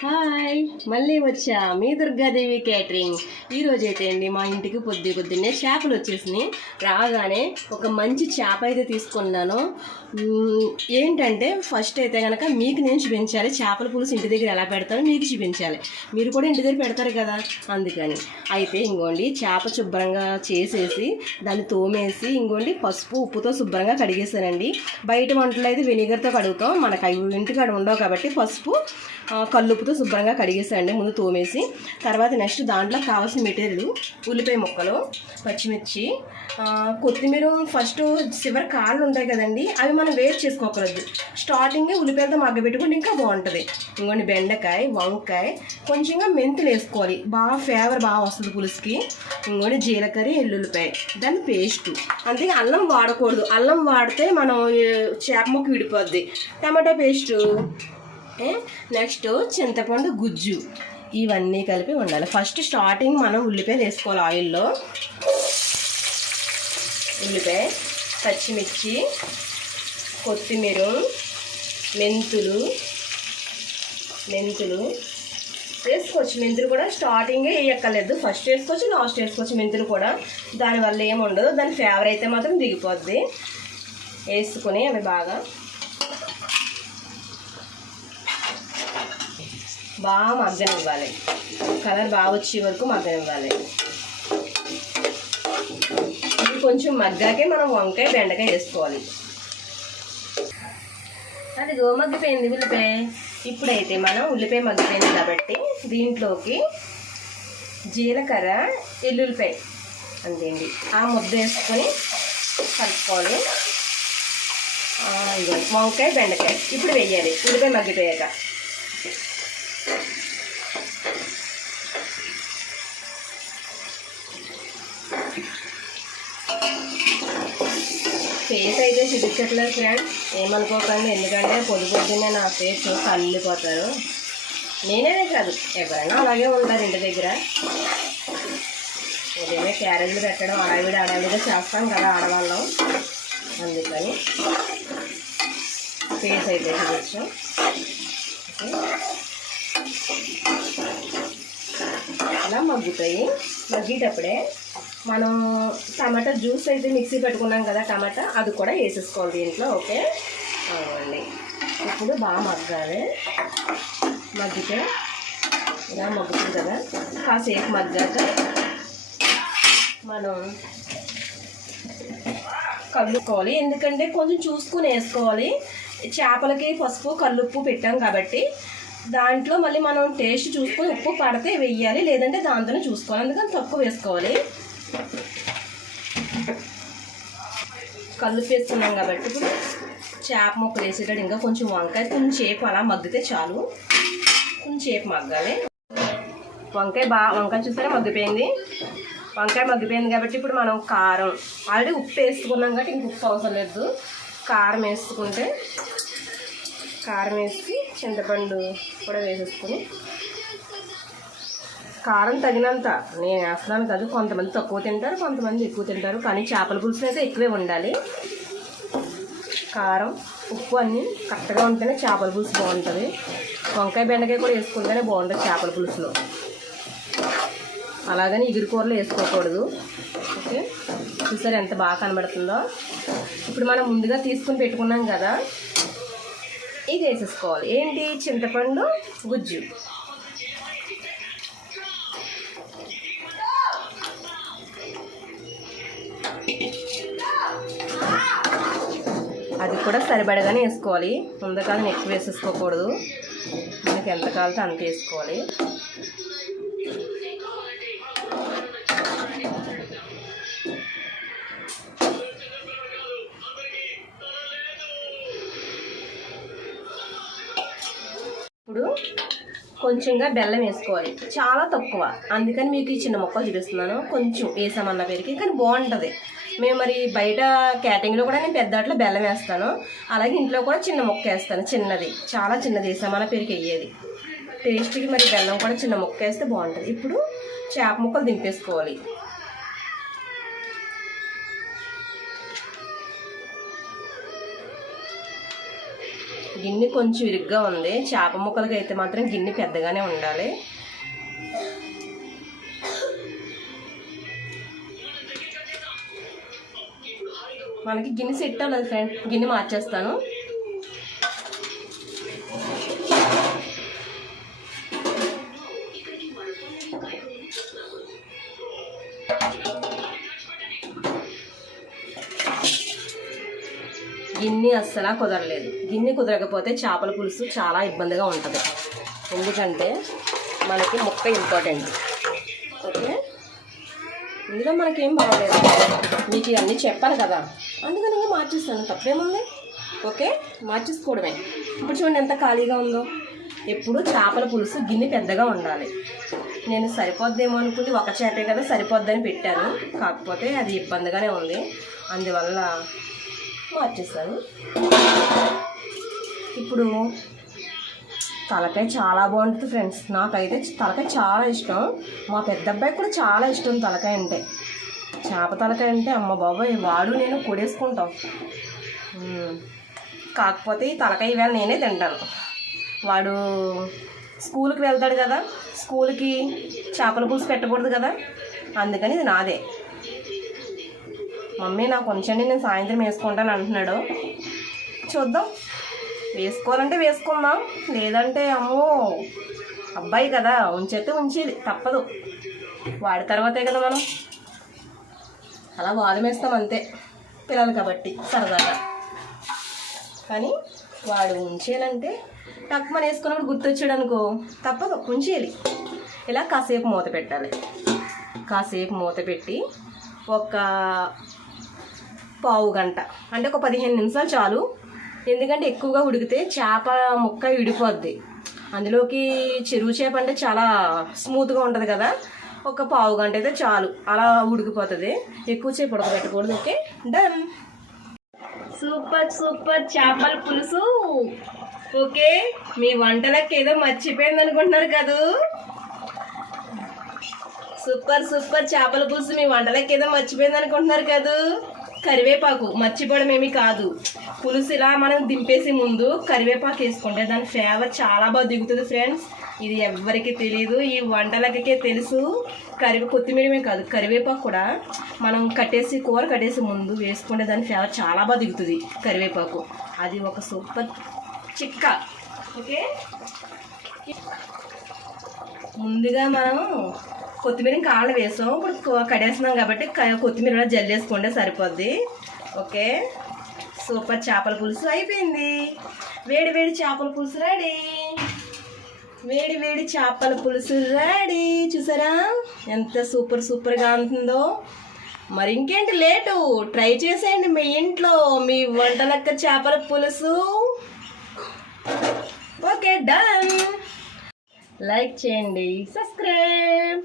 Hi, మళ్ళీ వచ్చా మీ Durgadevi catering. ఈరోజైతే అండి మా ఇంటికి పొద్దున్నే చేపలు వచ్చేసినాయి. రాగానే ఒక మంచి చేప అయితే తీసుకున్నాను. ఏంటంటే ఫస్ట్ అయితే కనుక మీకు నేను చూపించాలి, చేపల పులుసు ఇంటి దగ్గర ఎలా పెడతారో మీకు చూపించాలి. మీరు కూడా ఇంటి దగ్గర పెడతారు కదా, అందుకని అయితే ఇంకోండి చేప శుభ్రంగా చేసేసి దాన్ని తోమేసి ఇంకోండి పసుపు ఉప్పుతో శుభ్రంగా కడిగేసానండి. బయట వంటలు అయితే వెనిగర్తో కడుగుతాం, మనకు అవి ఇంటికాడ ఉండవు కాబట్టి పసుపు కల్లుపుతో శుభ్రంగా కడిగేసాయండి ముందు తోమేసి. తర్వాత నెక్స్ట్ దాంట్లో కావాల్సిన మెటీరియల్ ఉల్లిపాయ ముక్కలు, పచ్చిమిర్చి, కొత్తిమీర. ఫస్ట్ చివరి కాళ్ళు ఉంటాయి కదండి, అవి మనం వేస్ట్ చేసుకోకూడదు. స్టార్టింగే ఉల్లిపాయతో మగ్గబెట్టుకుంటే ఇంకా బాగుంటుంది. ఇంకోండి బెండకాయ, వంకాయ, కొంచెంగా మెంతులు వేసుకోవాలి, బాగా ఫ్లేవర్ బాగా వస్తుంది పులుసుకి. ఇంకోటి జీలకర్ర, ఎల్లుల్లిపాయ, దాని పేస్టు. అంతే, అల్లం వాడకూడదు. అల్లం వాడితే మనం చేప ముక్క విడిపోద్ది. టమాటా పేస్టు, నెక్స్ట్ చింతపండు గుజ్జు, ఇవన్నీ కలిపి ఉండాలి. ఫస్ట్ స్టార్టింగ్ మనం ఉల్లిపాయ వేసుకోవాలి ఆయిల్లో. ఉల్లిపాయ, పచ్చిమిర్చి, కొత్తిమీర, మెంతులు వేసుకోవచ్చు. మెంతులు కూడా స్టార్టింగే వేయక్కర్లేదు, ఫస్ట్ వేసుకోవచ్చు, లాస్ట్ వేసుకోవచ్చు. మెంతులు కూడా దానివల్ల ఏముండదు, దాని ఫ్లేవర్ అయితే మాత్రం దిగిపోద్ది. వేసుకొని అవి బాగా మగ్గనివ్వాలి. కలర్ బాగా వచ్చే వరకు మగ్గనివ్వాలి. ఇది కొంచెం మగ్గాకే మనం వంకాయ, బెండకాయ వేసుకోవాలి. అది మగ్గిపోయింది ఉల్లిపాయ. ఇప్పుడైతే మనం ఉల్లిపాయ మగ్గిపోయింది కాబట్టి దీంట్లోకి జీలకర్ర, ఎల్లుల్లిపాయ అంతేండి ఆ ముద్ద వేసుకొని కలుపుకోవాలి. వంకాయ, బెండకాయ ఇప్పుడు వేయాలి ఉల్లిపాయ మగ్గిపోయాక. ఫేస్ అయితే చూపించట్లేదు ఫ్రెండ్స్, ఏమనుకోకండి. ఎందుకంటే పొద్దున్నే నా ఫేస్ చూసి అల్లిపోతారు. నేనే కాదు, ఎవరైనా అలాగే ఉంటారు ఇంటి దగ్గర. ఉదయమే క్యారేజీలు పెట్టడం అడావిడిగా చేస్తాం కదా ఆడవాళ్ళం, అందుకని ఫేస్ అయితే చూపించు. అలా మగ్గుతాయి. మగ్గేటప్పుడే మనం టమాటా జ్యూస్ అయితే మిక్సీ పెట్టుకున్నాం కదా, టమాటా అది కూడా వేసేసుకోవాలి దీంట్లో. ఓకే అండి, ఇప్పుడు బాగా మగ్గాలి. మగ్గితే ఇలా మగ్గుతుంది కదా, కాసేపు మగ్గాక మనం కలుపుకోవాలి. ఎందుకంటే కొంచెం చూసుకుని వేసుకోవాలి. చేపలకి పసుపు కల్లుప్పు పెట్టాం కాబట్టి దాంట్లో మళ్ళీ మనం టేస్ట్ చూసుకొని ఉప్పు పడితే వేయాలి, లేదంటే దాంతోనే చూసుకోవాలి. అందుకని తక్కువ వేసుకోవాలి. కల్లుప్పు వేస్తున్నాం కాబట్టి ఇప్పుడు చేప ముక్కలు వేసేటప్పుడు ఇంకా కొంచెం వంకాయ కొంచెంసేపు అలా మగ్గితే చాలు. కొంచెంసేపు మగ్గాలి. వంకాయ చూస్తే మగ్గిపోయింది. వంకాయ మగ్గిపోయింది కాబట్టి ఇప్పుడు మనం కారం, ఆల్రెడీ ఉప్పు వేసుకున్నాం కాబట్టి ఇంక ఉప్పు అవసరం లేదు. కారం వేసుకుంటే కారం వేసి చింతపండు కూడా వేసేసుకుని, కారం తగినంత నేను వేస్తున్నాను కదా. కొంతమంది తక్కువ తింటారు, కొంతమంది ఎక్కువ తింటారు, కానీ చేపల పులుసు అయితే ఎక్కువే ఉండాలి. కారం, ఉప్పు అన్నీ కరెక్ట్గా ఉంటేనే చేపల పులుసు బాగుంటుంది. వంకాయ, బెండకాయ కూడా వేసుకుంటేనే బాగుంటుంది చేపల పులుసులో. అలాగని ఇగురు కూరలు వేసుకోకూడదు. ఓకే, చూసారు ఎంత బాగా కనబడుతుందో. ఇప్పుడు మనం ముందుగా తీసుకుని పెట్టుకున్నాం కదా, ఇది వేసేసుకోవాలి. ఏంటి, చింతపండు గుజ్జు. అది కూడా సరిపడగానే వేసుకోవాలి. ముందుకాలం ఎక్కువ వేసేసుకోకూడదు. మనకి ఎంత కావాలితే అంత వేసుకోవాలి. ఇప్పుడు కొంచెంగా బెల్లం వేసుకోవాలి, చాలా తక్కువ. అందుకని మీకు ఈ చిన్న ముక్కలు చూపిస్తున్నాను. కొంచెం వేసామన్న పేరుకి, కానీ బాగుంటుంది. మేము మరి బయట క్యాటరింగ్లో కూడా నేను పెద్దట్లో బెల్లం వేస్తాను, అలాగే ఇంట్లో కూడా చిన్న ముక్క వేస్తాను. చిన్నది, చాలా చిన్నది వేసామన్న పేరుకి వేయేది. టేస్ట్కి మరి బెల్లం కూడా చిన్న ముక్క వేస్తే బాగుంటుంది. ఇప్పుడు చేప ముక్కలు దింపేసుకోవాలి. గిన్నె కొంచెం ఇరుగ్గా ఉంది. చేప ముక్కలకి అయితే మాత్రం గిన్నె పెద్దగానే ఉండాలి. మనకి గిన్నె సెట్ అవ్వలేదు ఫ్రెండ్, గిన్నె మార్చేస్తాను. గిన్నె అస్సలా కుదరలేదు. గిన్నె కుదరకపోతే చేపల పులుసు చాలా ఇబ్బందిగా ఉంటుంది. ఎందుకంటే మనకి ముక్క ఇంపార్టెంట్. ఓకే, ఇందులో మనకేం బాగలేదు. మీకు ఇవన్నీ చెప్పాను కదా, అందుకని మార్చేస్తాను. తప్పేముంది? ఓకే, మార్చేసుకోవడమే. ఇప్పుడు చూడండి ఎంత ఖాళీగా ఉందో. ఎప్పుడు చేపల పులుసు గిన్నె పెద్దగా ఉండాలి. నేను సరిపోద్దేమో అనుకుని ఒక చేపే కదా సరిపోద్దని పెట్టాను. కాకపోతే అది ఇబ్బందిగానే ఉంది, అందువల్ల మార్చేస్తాను. ఇప్పుడు తలకాయ చాలా బాగుంటుంది ఫ్రెండ్స్. నాకైతే తలకాయ చాలా ఇష్టం. మా పెద్ద అబ్బాయికి కూడా చాలా ఇష్టం తలకాయ అంటే. చేప తలకాయ అంటే అమ్మ బాబాయ్ వాడు నేను కొడేసుకుంటాం. కాకపోతే ఈ తలకాయ ఇవాళ నేనే తింటాను. వాడు స్కూల్కి వెళ్తాడు కదా, స్కూల్కి చేపల పులుసు పెట్టకూడదు కదా, అందుకని ఇది నాదే. మమ్మీ నాకు కొంచెం నేను సాయంత్రం వేసుకుంటాను అంటున్నాడు. చూద్దాం, వేసుకోవాలంటే వేసుకుందాం, లేదంటే అమ్మో అబ్బాయి కదా ఉంచేస్తే ఉంచేది, తప్పదు. వాడి తర్వాతే కదా మనం అలా వాదమేస్తాం అంతే, పిల్లలు కాబట్టి సరదాగా. కానీ వాడు ఉంచేయాలంటే టక్మని వేసుకున్నప్పుడు గుర్తొచ్చాడు అనుకో, తప్పదు ఉంచేయాలి. ఇలా కాసేపు మూత పెట్టాలి. కాసేపు మూత పెట్టి ఒక పావు గంట అంటే ఒక 15 నిమిషాలు చాలు. ఎందుకంటే ఎక్కువగా ఉడికితే చేప ముక్క విడిపోద్ది. అందులోకి చెరువు చేప అంటే చాలా స్మూత్గా ఉంటుంది కదా. ఒక పావు గంట అయితే చాలు, అలా ఉడికిపోతుంది. ఎక్కువసేపు ఉడకబెట్టకూడదు. Okay, done. సూపర్ సూపర్ చేపల పులుసు. ఓకే, మీ వంటలకు ఏదో మర్చిపోయింది అనుకుంటున్నారు కదా. సూపర్ సూపర్ చేపల పులుసు మీ వంటలకు ఏదో మర్చిపోయింది అనుకుంటున్నారు కదా. కరివేపాకు మర్చిపోవడం ఏమీ కాదు. పులుసు ఇలా మనం దింపేసి ముందు కరివేపాకు వేసుకుంటే దాని ఫ్లేవర్ చాలా బాగా దిగుతుంది ఫ్రెండ్స్. ఇది ఎవ్వరికి తెలియదు, ఈ వంటలకే తెలుసు. కొత్తిమీరమే కాదు, కరివేపాకు కూడా మనం కూర కట్టేసి ముందు వేసుకుంటే దాని ఫ్లేవర్ చాలా బాగా దిగుతుంది కరివేపాకు. అది ఒక సూపర్ చిక్క. ఓకే, ముందుగా మనం కొత్తిమీర కాళ్ళు వేసాం, ఇప్పుడు కడేస్తున్నాం కాబట్టి కొత్తిమీర జల్లేసుకుంటే సరిపోద్ది. ఓకే, సూపర్ చేపల పులుసు అయిపోయింది. వేడి వేడి చేపల పులుసు రెడీ. వేడి వేడి చేపల పులుసు రెడీ. చూసారా ఎంత సూపర్గా ఉంటుందో. మరి ఇంకేంటి లేటు, ట్రై చేసేయండి మీ ఇంట్లో మీ వంటలక్క చేపల పులుసు. Okay, done. లైక్ చేయండి, సబ్స్క్రైబ్.